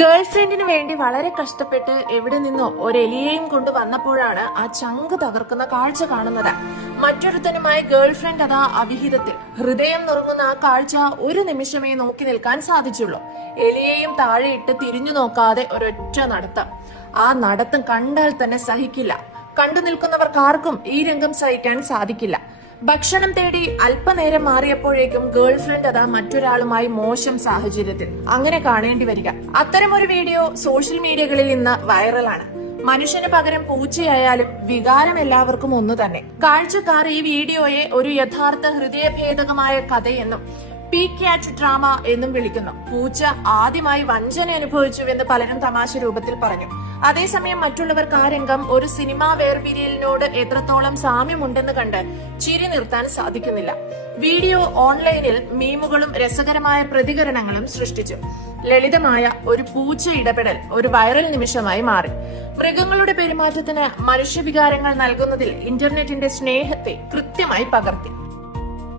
ഗേൾഫ്രണ്ടിന് വേണ്ടി വളരെ കഷ്ടപ്പെട്ട് എവിടെ നിന്നോ ഒരു എലിയെയും കൊണ്ട് വന്നപ്പോഴാണ് ആ ചങ്ക് തകർക്കുന്ന കാഴ്ച കാണുന്നത്. മറ്റൊരുത്തനുമായി ഗേൾഫ്രണ്ട് അതാ അവിഹിതത്തിൽ. ഹൃദയം നുറുങ്ങുന്ന ആ കാഴ്ച ഒരു നിമിഷമേ നോക്കി നിൽക്കാൻ സാധിച്ചുള്ളൂ. എലിയെയും താഴെയിട്ട് തിരിഞ്ഞു നോക്കാതെ ഒരൊറ്റ നടത്തം. ആ നടത്തം കണ്ടാൽ തന്നെ സഹിക്കില്ല. കണ്ടു നിൽക്കുന്നവർക്കാർക്കും ഈ രംഗം സഹിക്കാൻ സാധിക്കില്ല. ഭക്ഷണം തേടി അല്പനേരം മാറിയപ്പോഴേക്കും ഗേൾഫ്രണ്ട് അതാ മറ്റൊരാളുമായി മോശം സാഹചര്യത്തിൽ. അങ്ങനെ കാണേണ്ടി വരിക. അത്തരമൊരു വീഡിയോ സോഷ്യൽ മീഡിയകളിൽ ഇന്ന് വൈറലാണ്. മനുഷ്യന് പകരം പൂച്ചയായാലും വികാരം എല്ലാവർക്കും ഒന്നു തന്നെ. കാഴ്ചക്കാർ ഈ വീഡിയോയെ ഒരു യഥാർത്ഥ ഹൃദയഭേദകമായ കഥയെന്നും പി ക്യാറ്റ് ഡ്രാമ എന്നും വിളിക്കുന്നു. പൂച്ച ആദ്യമായി വഞ്ചന അനുഭവിച്ചുവെന്ന് പലരും തമാശ രൂപത്തിൽ പറഞ്ഞു. അതേസമയം മറ്റുള്ളവർക്ക് ആ രംഗം ഒരു സിനിമാ വേർപിരിയലിനോട് എത്രത്തോളം സാമ്യമുണ്ടെന്ന് കണ്ട് ചിരി നിർത്താൻ സാധിക്കുന്നില്ല. വീഡിയോ ഓൺലൈനിൽ മീമുകളും രസകരമായ പ്രതികരണങ്ങളും സൃഷ്ടിച്ചു. ലളിതമായ ഒരു പൂച്ച ഇടപെടൽ ഒരു വൈറൽ നിമിഷമായി മാറി. മൃഗങ്ങളുടെ പെരുമാറ്റത്തിന് മനുഷ്യവികാരങ്ങൾ നൽകുന്നതിൽ ഇന്റർനെറ്റിന്റെ സ്നേഹത്തെ കൃത്യമായി പകർത്തി.